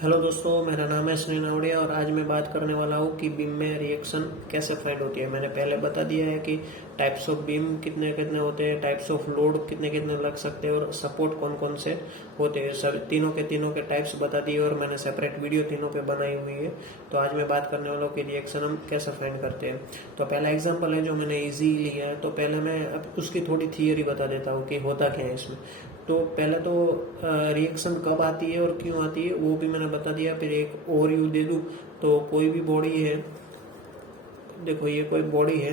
Hello दोस्तों, मेरा नाम है सुनील नावड़िया और आज मैं बात करने वाला हूँ कि बीम में रिएक्शन कैसे फाइंड होती है। मैंने पहले बता दिया है कि टाइप्स ऑफ बीम कितने कितने होते हैं, टाइप्स ऑफ लोड कितने कितने लग सकते हैं और सपोर्ट कौन कौन से होते हैं। सब तीनों के टाइप्स बता दिए और मैंने सेपरेट वीडियो तीनों पे बनाई हुई है। तो आज मैं बात करने वाला हूँ कि रिएक्शन हम कैसे फाइंड करते हैं। तो पहला एग्जाम्पल है जो मैंने ईजी लिया है, तो पहले मैं अब उसकी थोड़ी थियरी बता देता हूँ कि होता क्या है इसमें। तो पहले तो रिएक्शन कब आती है और क्यों आती है वो भी मैंने बता दिया। फिर एक ओवरव्यू दे दूं तो कोई भी बॉडी है, देखो ये कोई बॉडी है,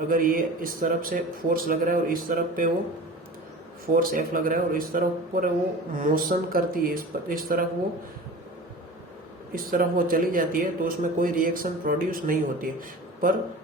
अगर ये इस तरफ से फोर्स लग रहा है और इस तरफ पे वो फोर्स एफ लग रहा है और इस तरफ पर वो मोशन करती है, इस तरफ वो चली जाती है तो उसमें कोई रिएक्शन प्रोड्यूस नहीं होती है। पर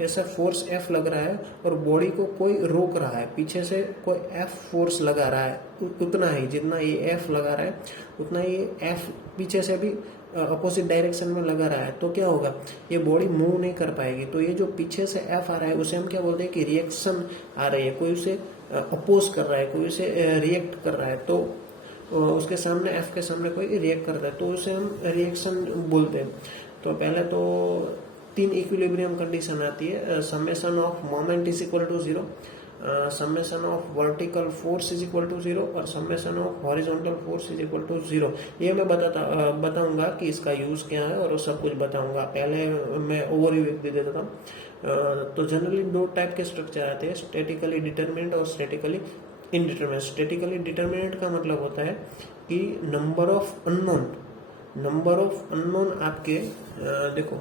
ऐसा फोर्स एफ लग रहा है और बॉडी को कोई रोक रहा है, पीछे से कोई एफ फोर्स लगा रहा है, उतना ही जितना ये एफ लगा रहा है उतना ये एफ पीछे से भी अपोजिट डायरेक्शन में लगा रहा है। तो क्या होगा, ये बॉडी मूव नहीं कर पाएगी। तो ये जो पीछे से एफ आ रहा है उसे हम क्या बोलते हैं कि रिएक्शन आ रही है, कोई उसे अपोज कर रहा है, कोई उसे रिएक्ट कर रहा है। तो उसके सामने एफ के सामने कोई रिएक्ट कर रहा है तो उसे हम रिएक्शन बोलते हैं। तो पहले तो तीन इक्विलिब्रियम कंडीशन आती है, summation of moment is equal to zero, summation of vertical force is equal to zero और summation of horizontal force is equal to zero. ये मैं बताऊंगा कि इसका यूज क्या है और सब कुछ बताऊंगा। पहले मैं ओवरव्यू दे देता हूँ। तो जनरली दो टाइप के स्ट्रक्चर आते हैं, स्टैटिकली डिटरमिनेंट और स्टैटिकली इनडिटरमिनेंट। स्टैटिकली डिटरमिनेंट का मतलब होता है कि नंबर ऑफ अननोन आपके देखो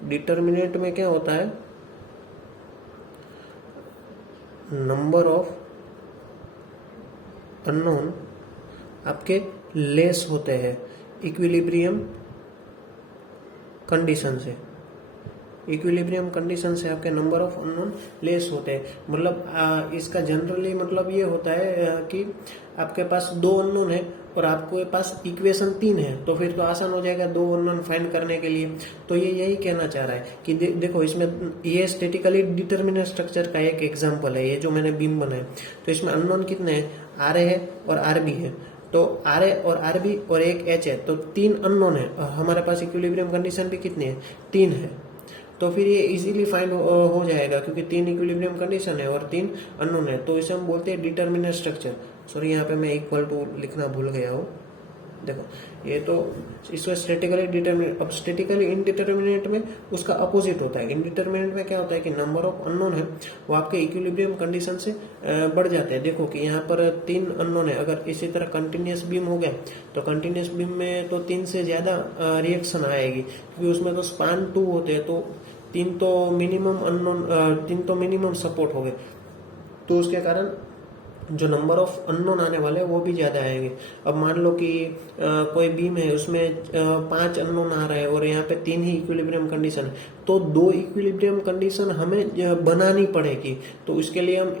डिटरमिनेंट में क्या होता है, नंबर ऑफ अननोन आपके लेस होते हैं इक्विलिब्रियम कंडीशन से। इक्विलिब्रियम कंडीशन से आपके नंबर ऑफ अननोन लेस होते हैं। मतलब इसका जनरली मतलब ये होता है कि आपके पास दो अननोन है और आपके पास इक्वेशन तीन है, तो फिर तो आसान हो जाएगा दो अननोन फाइंड करने के लिए। तो ये यही कहना चाह रहा है कि देखो इसमें ये स्टैटिकली डिटरमिनेंट स्ट्रक्चर का एक एग्जांपल है, ये जो मैंने बीम बनाया। तो इसमें अननोन कितने हैं, आर ए है और आर बी है। तो आर ए और आर बी और एक एच है, तो तीन अननोन है। हमारे पास इक्विलिब्रियम कंडीशन भी कितनी है, तीन है। तो फिर ये इजीली फाइंड हो जाएगा क्योंकि तीन इक्विलिब्रियम कंडीशन है और तीन अननोन है। तो इसे हम बोलते हैं डिटरमिनेंट स्ट्रक्चर। सॉरी, यहाँ पे मैं इक्वल टू लिखना भूल गया हूँ। देखो ये तो इसको स्टैटिकली डिटरमिनेंट। अब स्टैटिकली इनडिटरमिनेंट में उसका अपोजिट होता है। इनडिटरमिनेंट में क्या होता है कि नंबर ऑफ अननोन है वो आपके इक्विलिब्रियम कंडीशन से बढ़ जाते हैं। देखो कि यहाँ पर तीन अननोन है, अगर इसी तरह कंटिन्यूस बीम हो गया तो कंटिन्यूस बीम में तो तीन से ज्यादा रिएक्शन आएगी क्योंकि उसमें तो स्पान टू होते हैं। तो तीन तो मिनिमम सपोर्ट हो गए, तो उसके कारण जो नंबर ऑफ अननोन आने वाले हैं वो भी ज्यादा आएंगे। अब मान लो कि कोई बीम है उसमें पांच अननोन आ रहा है और यहाँ पे तीन ही इक्विलिब्रियम कंडीशन है, तो दो इक्विलिब्रियम कंडीशन हमें बनानी पड़ेगी। तो इसके लिए हम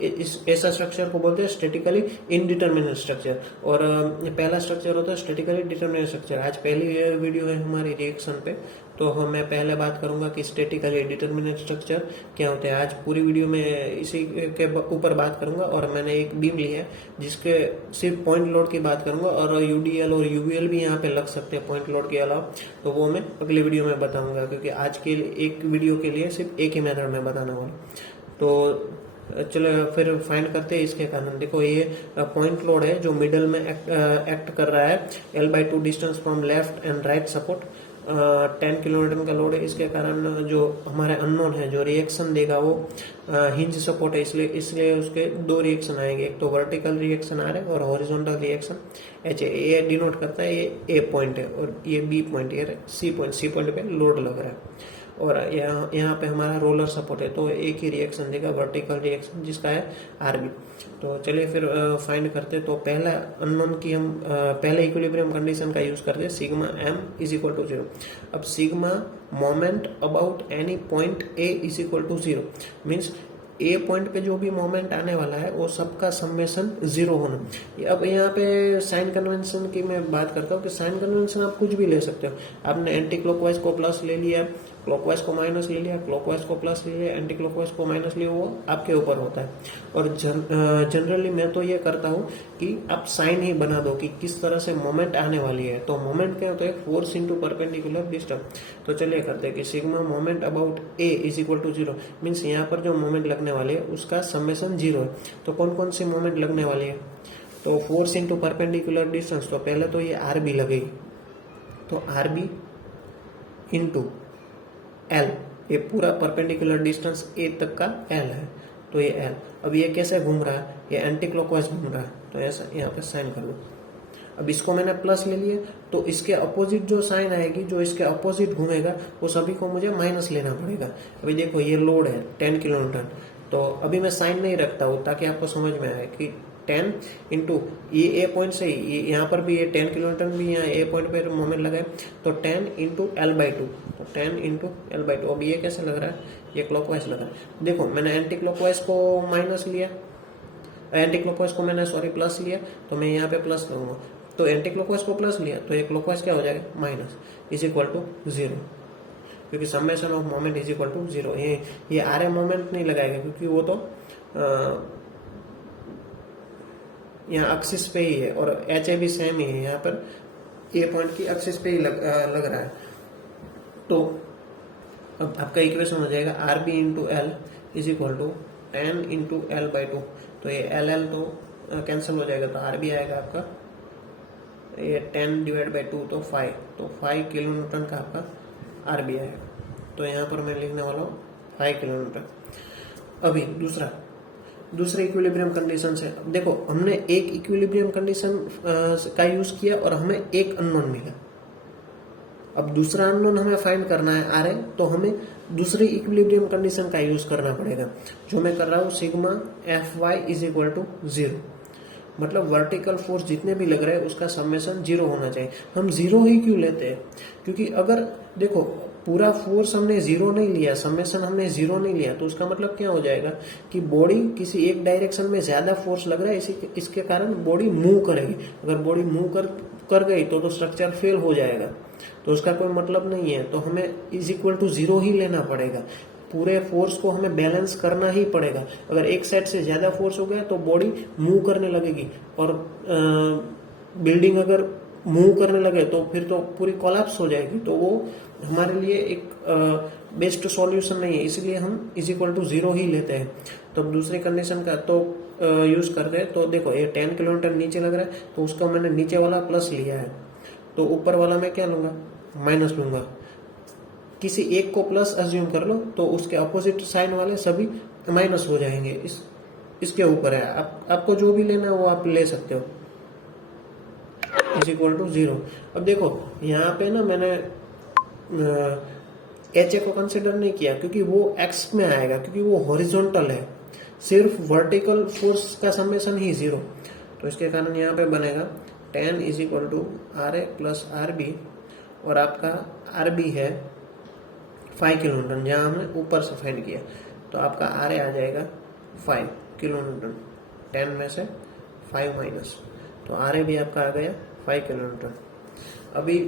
ऐसा स्ट्रक्चर को बोलते हैं स्टैटिकली इनडिटरमिनेंट स्ट्रक्चर। और पहला स्ट्रक्चर होता है स्टैटिकली डिटरमिनेंट स्ट्रक्चर। आज पहली वीडियो है हमारी रिएक्शन पे, तो मैं पहले बात करूंगा कि स्टैटिकली डिटरमिनेंट स्ट्रक्चर क्या होते हैं। आज पूरी वीडियो में इसी के ऊपर बात करूंगा। और मैंने एक बीम ली है जिसके सिर्फ पॉइंट लोड की बात करूंगा और यूडीएल और यूवीएल भी यहाँ पे लग सकते हैं पॉइंट लोड के अलावा, तो वो मैं अगली वीडियो में बताऊंगा क्योंकि आज के एक वीडियो के लिए सिर्फ एक ही मेथड में बताने वाला। तो चलो फिर फाइंड करते हैं इसके कारण। देखो ये पॉइंट लोड है जो मिडल में एक्ट कर रहा है, L/2 distance from left and right support, 10 kilometre का लोड है। इसके कारण जो हमारे अननोन है जो रिएक्शन देगा वो हिंज सपोर्ट है, इसलिए उसके दो रिएक्शन आएंगे, एक तो वर्टिकल रिएक्शन आ रहा है और हॉरिजॉन्टल रिएक्शन एच है। ए डिनोट करता है, ये ए पॉइंट है और ये बी पॉइंट, ये सी पॉइंट पे लोड लग रहा है और यहाँ पे हमारा रोलर सपोर्ट है। तो एक ही रिएक्शन देगा, वर्टिकल रिएक्शन, जिसका है आरबी। तो चलिए फिर फाइंड करते। तो पहला अननोन की हम पहले इक्विलिब्रियम कंडीशन का यूज करते हैं, sigma M is equal to zero. अब sigma moment about any point A is equal to zero means a point पे जो भी मोमेंट आने वाला है वो सबका समेशन 0 होना। अब यहाँ पे साइन कन्वेंशन की मैं बात करता हूँ कि साइन कन्वेंशन आप कुछ भी ले सकते हो। आपने एंटी क्लॉकवाइज को प्लस ले लिया, क्लॉकवाइज को माइनस ले लिया, क्लॉकवाइज को प्लस ले लिया, एंटी क्लॉकवाइज को माइनस लिया, वो आपके ऊपर होता है। और जनरली मैं तो ये करता हूँ कि आप साइन ही बना दो कि किस तरह से मोमेंट आने वाली है। तो मोमेंट क्या होता है, फोर्स इंटू परपेंडिकुलर डिस्टेंस। तो चलिए करते हैं कि sigma moment about A is equal to 0, means यहाँ पर जो मोमेंट लगने वाली है उसका समेशन 0 है। तो कौन कौन सी मोमेंट लगने वाली है, तो फोर्स इंटू परपेंडिकुलर डिस्टेंस, तो पहले तो ये आर बी लगेगी, तो आर बी इंटू एल, ये पूरा परपेंडिकुलर डिस्टेंस ए तक का एल है, तो ये एल। अब ये कैसे घूम रहा है, ये एंटी क्लॉकवाइज घूम रहा है, तो ऐसा यहाँ पे साइन कर लो। अब इसको मैंने प्लस ले लिया, तो इसके अपोजिट जो साइन आएगी, जो इसके अपोजिट घूमेगा, वो सभी को मुझे माइनस लेना पड़ेगा। अभी देखो ये लोड है 10 किलो न्यूटन, तो अभी मैं साइन नहीं रखता हूँ ताकि आपको समझ में आए कि 10 इंटू ये ए पॉइंट से यहाँ पर भी ये 10 किलो न्यूटन भी यहाँ ए पॉइंट पे मोमेंट लगा है, तो 10 इंटू एल बाई टू, तो 10 इंटू एल बाई टू। अब ये कैसे लग रहा है, ये क्लॉकवाइज लग रहा है। देखो मैंने एंटी क्लॉकवाइज को माइनस लिया, एंटी क्लॉकवाइज को मैंने प्लस लिया, तो मैं यहाँ पे प्लस करूंगा। तो एंटी क्लॉकवाइज को प्लस लिया, तो ये क्लॉकवाइज क्या हो जाएगा, माइनस, इज इक्वल टू 0, क्योंकि summation of moment is equal to 0। ये आर एम मोमेंट नहीं लगाएगा, क्योंकि वो तो यहाँ एक्सिस पे ही है, और एच ए भी सेम ही है, यहाँ पर ए पॉइंट की एक्सिस पे ही लग रहा है। तो अब आपका इक्वेशन हो जाएगा R B into L is equal to 10 into L by two, तो ये एल एल तो कैंसिल हो जाएगा, तो आर बी आएगा आपका ये 10 डिवाइड बाई 2, तो 5, तो 5 किलो न्यूटन का आपका आर बी आएगा। तो यहाँ पर मैं लिखने वाला हूँ 5 किलो न्यूटन। अभी दूसरे इक्विलिब्रियम कंडीशन से देखो, हमने एक इक्विलिब्रियम कंडीशन का यूज किया और हमें एक अननोन मिला। अब दूसरा अननोन हमें फाइंड करना है आर ए, तो हमें दूसरी इक्विलिब्रियम कंडीशन का यूज करना पड़ेगा, जो मैं कर रहा हूँ sigma F Y is equal to 0। मतलब वर्टिकल फोर्स जितने भी लग रहे हैं उसका समेशन 0 होना चाहिए। हम 0 ही क्यों लेते हैं, क्योंकि अगर देखो पूरा फोर्स हमने 0 नहीं लिया, समेशन हमने 0 नहीं लिया, तो उसका मतलब क्या हो जाएगा कि बॉडी किसी एक डायरेक्शन में ज्यादा फोर्स लग रहा है, इसके कारण बॉडी मूव करेगी। अगर बॉडी मूव कर गई तो स्ट्रक्चर फेल हो जाएगा, तो उसका कोई मतलब नहीं है। तो हमें इज इक्वल टू 0 ही लेना पड़ेगा, पूरे फोर्स को हमें बैलेंस करना ही पड़ेगा। अगर एक साइड से ज्यादा फोर्स हो गया तो बॉडी मूव करने लगेगी, और बिल्डिंग अगर मूव करने लगे तो फिर तो पूरी कोलैप्स हो जाएगी, तो वो हमारे लिए एक बेस्ट सॉल्यूशन नहीं है। इसलिए हम इज इक्वल टू 0 ही लेते हैं। तो दूसरी कंडीशन का तो यूज करते हैं। तो देखो ये 10 किलोमीटर नीचे लग रहा है, तो उसका मैंने नीचे वाला प्लस लिया है, तो ऊपर वाला मैं क्या लूंगा, माइनस लूंगा। किसी एक को प्लस अज्यूम कर लो, तो उसके अपोजिट साइन वाले सभी माइनस हो जाएंगे। इसके ऊपर है, आपको जो भी लेना है वो आप ले सकते हो, इज इक्वल टू 0। अब देखो यहाँ पे ना मैंने एच ए को कंसिडर नहीं किया, क्योंकि वो एक्स में आएगा, क्योंकि वो हॉरिजॉन्टल है। सिर्फ वर्टिकल फोर्स का समेशन ही 0, तो इसके कारण यहाँ पे बनेगा 10 is equal to R A plus R B, और आपका आर बी है 5 किलो न्यूटन, जहाँ हमने ऊपर से फाइंड किया, तो आपका आर ए आ जाएगा 5 किलो न्यूटन। 10 में से 5 माइनस, तो आर ए भी आपका आ गया 5 किलो न्यूटन। अभी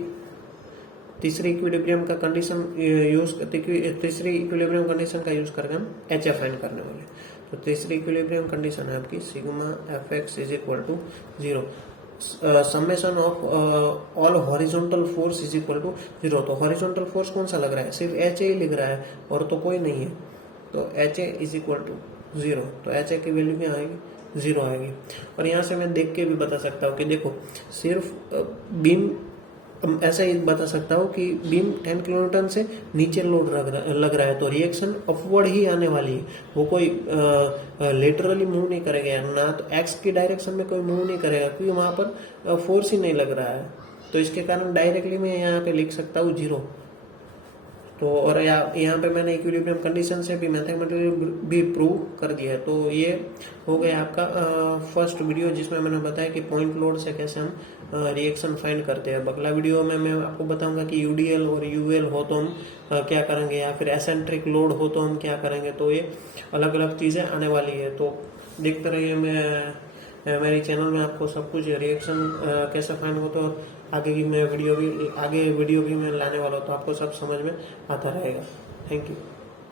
तीसरी इक्विलिब्रियम का कंडीशन तीसरी इक्विलिब्रियम कंडीशन का यूज करके हम एच एफ फाइंड करने वाले। तो तीसरी इक्विलिब्रियम कंडीशन है आपकी sigma F X is equal to 0, summation of all horizontal force is equal to 0। तो हॉरिजॉन्टल फोर्स कौन सा लग रहा है, सिर्फ एच ए ही लिख रहा है, और तो कोई नहीं है। तो H A is equal to 0, तो एच ए की वैल्यू क्या आएगी, 0 आएगी। और यहाँ से मैं देख के भी बता सकता हूँ कि देखो सिर्फ बीम ऐसा ही बता सकता हूँ कि बीम 10 किलो न्यूटन से नीचे लोड लग रहा है, तो रिएक्शन अपवर्ड ही आने वाली है। वो कोई लेटरली मूव नहीं करेगा, ना तो एक्स की डायरेक्शन में कोई मूव नहीं करेगा, क्योंकि वहां पर फोर्स ही नहीं लग रहा है। तो इसके कारण डायरेक्टली मैं यहाँ पे लिख सकता हूँ 0। तो और यहाँ पे मैंने इक्विलिब्रियम कंडीशन से भी मैथमेटिकली भी प्रूव कर दिया है। तो ये हो गया आपका फर्स्ट वीडियो जिसमें मैंने बताया कि पॉइंट लोड से कैसे हम रिएक्शन फाइंड करते हैं। अगला वीडियो में मैं आपको बताऊंगा कि यूडीएल और यूएल हो तो हम क्या करेंगे, या फिर एसेंट्रिक लोड हो तो हम क्या करेंगे। तो ये अलग अलग चीज़ें आने वाली है, तो देखते रहिए मेरे चैनल में आपको सब कुछ रिएक्शन कैसे फाइंड होता है और आगे की मैं वीडियो भी मैं लाने वाला हूँ, तो आपको सब समझ में आता रहेगा। Thank you.